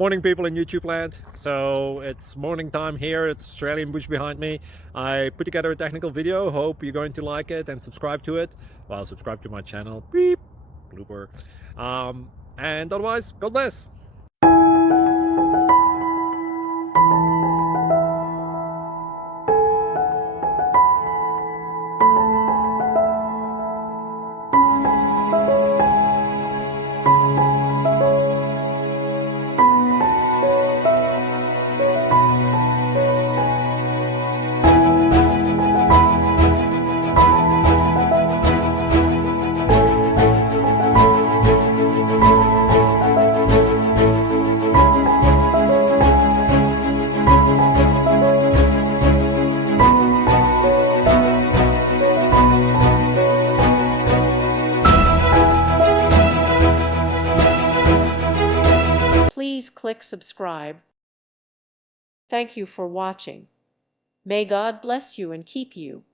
Morning, people in YouTube land. So it's morning time here. It's Australian bush behind me. I put together a technical video. Hope you're going to like it and subscribe to it. Well, subscribe to my channel. Beep. Blooper. And otherwise, God bless. Please click subscribe. Thank you for watching. May God bless you and keep you.